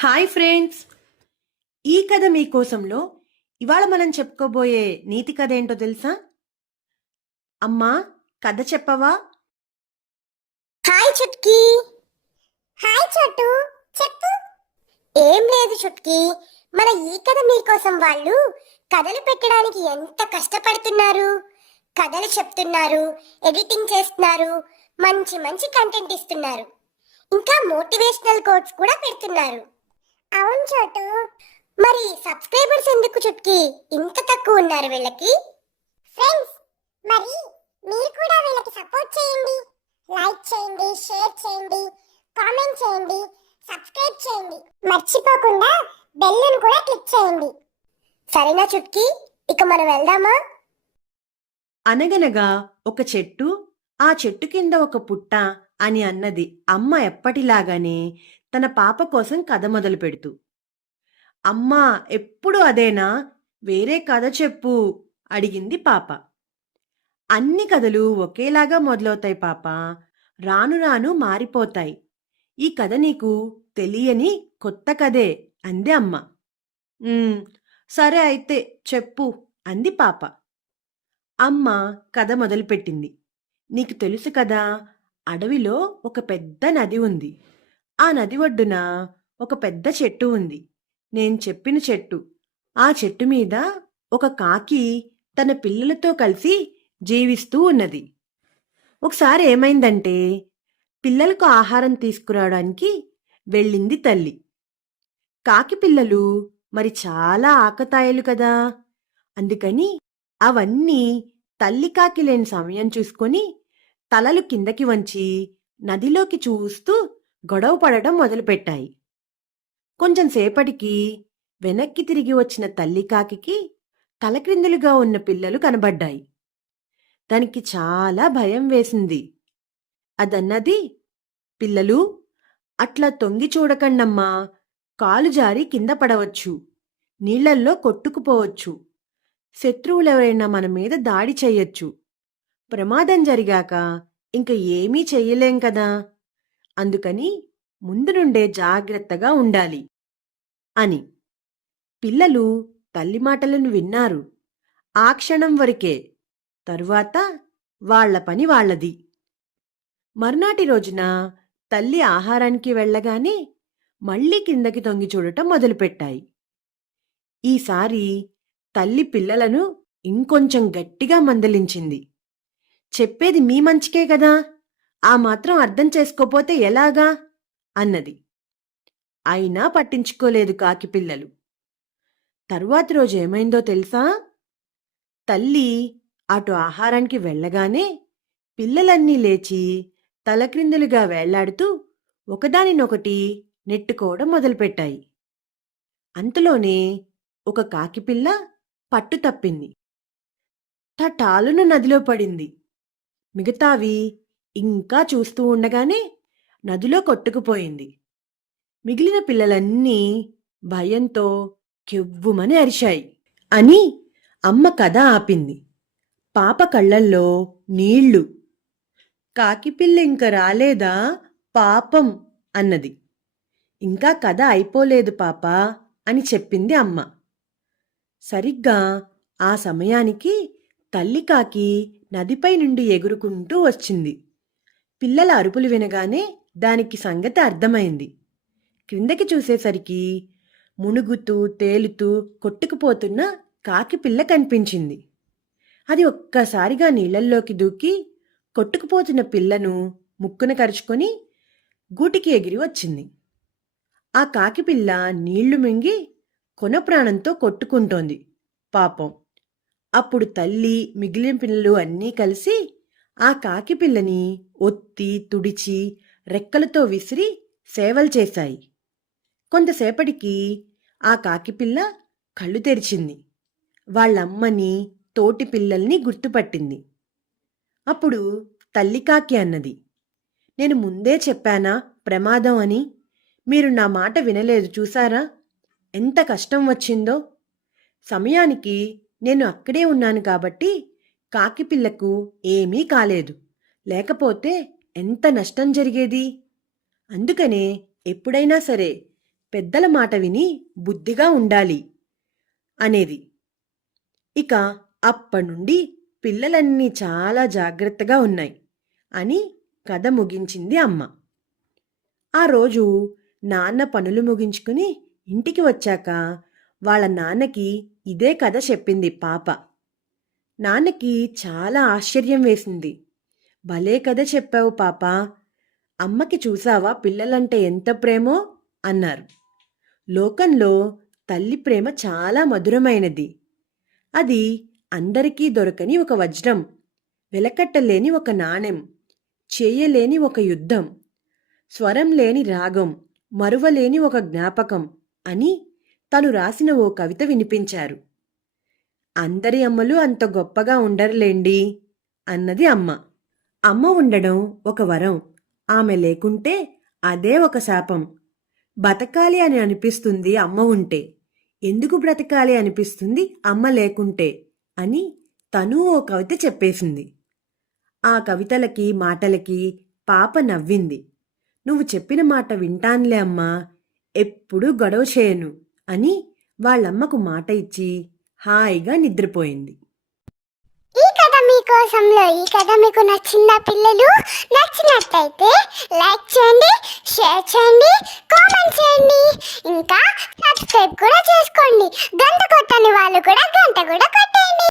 Hi friends. ఈ కథ మీకోసంలో ఇవాళ మనం చెప్పుకోబోయే నీతి కథ ఏంటో తెలుసా? అమ్మా కథ చెప్పవా? హాయ్ చుట్కీ. హాయ్ చోటు చెప్పు. ఏం లేదు చుట్కీ. మన ఈ కథ మీకోసం వాళ్ళు కథలు పెట్టడానికి ఎంత కష్టపడుతున్నారు? కథలు చెప్తున్నారు ఎడిటింగ్ చేస్తున్నారు మంచి మంచి కంటెంట్ ఇస్తున్నారు. ఇంకా మోటివేషనల్ కోట్స్ కూడా పెడుతున్నారు. అవును చోటు. మరి సబ్స్క్రైబర్స్ ఎందుకు చుట్కీ? ఇంత తక్కువ ఉన్నారు వీళ్ళకి? ఫ్రెండ్స్ మరి మీరు కూడా వీళ్ళకి సపోర్ట్ చేయండి. లైక్ చేయండి షేర్ చేయండి కామెంట్ చేయండి సబ్స్క్రైబ్ చేయండి. మర్చిపోకుండా బెల్లును కూడా క్లిక్ చేయండి. సరేనా చుట్కీ? ఇక మనం వెళ్దామా? అనగనగా ఒక చెట్టు ఆ చెట్టు కింద ఒక పుట్ట అని అన్నది అమ్మ ఎప్పటిలాగానే తన పాప కోసం కథ మొదలు పెడుతూ అమ్మా ఎప్పుడు అదేనా? వేరే కథ చెప్పు అడిగింది పాప. అన్ని కథలు ఒకేలాగా మొదలవుతాయి పాప. రాను రాను మారిపోతాయి. ఈ కథ నీకు తెలియని కొత్త కథే అంది అమ్మ. సరే అయితే చెప్పు అంది పాప. అమ్మ కథ మొదలుపెట్టింది. నీకు తెలుసు కదా అడవిలో ఒక పెద్ద నది ఉంది. ఆ నది ఒడ్డున ఒక పెద్ద చెట్టు ఉంది. నేను చెప్పిన చెట్టు. ఆ చెట్టు మీద ఒక కాకి తన పిల్లలతో కలిసి జీవిస్తూ ఉన్నది. ఒకసారి ఏమైందంటే పిల్లలకు ఆహారం తీసుకురావడానికి వెళ్ళింది తల్లి. కాకి పిల్లలు మరి చాలా ఆకతాయిలు కదా! అందుకని అవన్నీ తల్లి కాకి లేని సమయం చూసుకొని తలలు కిందకి వంచి నదిలోకి చూస్తూ గొడవ పడటం మొదలుపెట్టాయి. కొంచెం సేపటికి వెనక్కి తిరిగి వచ్చిన తల్లి కాకికి తలక్రిందులుగా ఉన్న పిల్లలు కనబడ్డాయి. దానికి చాలా భయం వేసింది. అదన్నది పిల్లలు అట్లా తొంగి చూడకండమ్మా. కాలు జారి కింద పడవచ్చు. నీళ్ళల్లో కొట్టుకుపోవచ్చు. శత్రువులెవరైనా మన మీద దాడి చేయొచ్చు ప్రమాదం జరిగాక ఇంక ఏమీ చెయ్యలేం కదా. అందుకని ముందు నుండే జాగ్రత్తగా ఉండాలి అని. పిల్లలు తల్లి మాటలను విన్నారు. ఆ క్షణం వరకే. తరువాత వాళ్ళ పని వాళ్ళది. మర్నాటి రోజున తల్లి ఆహారానికి వెళ్ళగానే మళ్ళీ కిందకి తొంగి చూడటం మొదలుపెట్టాయి. ఈసారి తల్లి పిల్లలను ఇంకొంచెం గట్టిగా మందలించింది. చెప్పేది మీ మంచికే కదా? ఆ మాత్రం అర్థం చేసుకోపోతే ఎలాగా? అన్నది. అయినా పట్టించుకోలేదు కాకి పిల్లలు. తరువాతి రోజు ఏమైందో తెలుసా? తల్లి అటు ఆహారానికి వెళ్ళగానే పిల్లలన్నీ లేచి తలక్రిందులుగా వేళ్ళాడుతూ ఒకదానినొకటి నెట్టుకోవడం మొదలుపెట్టాయి. అంతలోనే ఒక కాకిపిల్ల పట్టు తప్పింది. తటాలున నదిలో పడింది. మిగతావి ఇంకా చూస్తూ ఉండగానే నదిలో కొట్టుకుపోయింది. మిగిలిన పిల్లలన్నీ భయంతో కెవ్వుమని అరిశాయి అని అమ్మ కథ ఆపింది. పాప కళ్ళల్లో నీళ్ళు. కాకిపిల్ల ఇంక రాలేదా పాపం అన్నది. ఇంకా కథ అయిపోలేదు పాప అని చెప్పింది అమ్మ. సరిగ్గా ఆ సమయానికి తల్లి కాకి నదిపై నుండి ఎగురుకుంటూ వచ్చింది. పిల్లల అరుపులు వినగానే దానికి సంగతి అర్థమైంది. క్రిందకి చూసేసరికి మునుగుతూ తేలుతూ కొట్టుకుపోతున్న కాకి పిల్ల కనిపించింది. అది ఒక్కసారిగా నీళ్ళల్లోకి దూకి కొట్టుకుపోతున్న పిల్లను ముక్కున కరుచుకొని గూటికి ఎగిరి వచ్చింది. ఆ కాకి పిల్ల నీళ్ళు మింగి కొన ప్రాణంతో కొట్టుకుంటోంది. పాపం. అప్పుడు తల్లి మిగిలిన పిల్లలు అన్నీ కలిసి ఆ కాకి పిల్లని ఒత్తి తుడిచి రెక్కలతో విసిరి సేవలు చేశాయి. కొంతసేపటికి ఆ కాకిపిల్ల కళ్ళు తెరిచింది. వాళ్ళమ్మని తోటి పిల్లల్ని గుర్తుపట్టింది. అప్పుడు తల్లి కాకి అన్నది నేను ముందే చెప్పానా ప్రమాదం అని? మీరు నా మాట వినలేదు చూసారా? ఎంత కష్టం వచ్చిందో? సమయానికి నేను అక్కడే ఉన్నాను కాబట్టి కాకిపిల్లకు ఏమీ కాలేదు. లేకపోతే ఎంత నష్టం జరిగేది? అందుకనే ఎప్పుడైనా సరే పెద్దల మాట విని బుద్ధిగా ఉండాలి అనేది. ఇక అప్పటినుండి పిల్లలన్నీ చాలా జాగ్రత్తగా ఉన్నాయి అని కథ ముగించింది అమ్మ. ఆ రోజు నాన్న పనులు ముగించుకుని ఇంటికి వచ్చాక వాళ్ళ నాన్నకి ఇదే కథ చెప్పింది పాప. నాన్నకి చాలా ఆశ్చర్యం వేసింది. భలే కథ చెప్పావు పాప. అమ్మకి చూసావా? పిల్లలంటే ఎంత ప్రేమో? అన్నారు. లోకంలో తల్లి ప్రేమ చాలా మధురమైనది. అది అందరికీ దొరకని ఒక వజ్రం వెలకట్టలేని ఒక నాణెం చేయలేని ఒక యుద్ధం స్వరం లేని రాగం మరువలేని ఒక జ్ఞాపకం అని తను రాసిన ఓ కవిత వినిపించారు. అందరి అమ్మలు అంత గొప్పగా ఉండరులేండి అన్నది అమ్మ. అమ్మ ఉండడం ఒక వరం. ఆమె లేకుంటే అదే ఒక శాపం. బతకాలి అని అనిపిస్తుంది అమ్మ ఉంటే. ఎందుకు బ్రతకాలి అనిపిస్తుంది అమ్మ లేకుంటే అని తను ఓ కవిత చెప్పేసింది. ఆ కవితలకి మాటలకి పాప నవ్వింది. నువ్వు చెప్పిన మాట వింటానులే అమ్మా. ఎప్పుడూ గొడవ చేయను అని వాళ్ళమ్మకు మాట ఇచ్చి హాయిగా నిద్రపోయింది. ఈ కథ మీకోసంలో ఈ కథ మీకు నచ్చిందా పిల్లలు నచ్చినట్టయితే లైక్ చేయండి షేర్ చేయండి కామెంట్ చేయండి. ఇంకా సబ్స్క్రైబ్ కూడా చేసుకోండి. గంట కొట్టని వాళ్ళు కూడా గంట కూడా కొట్టేయండి.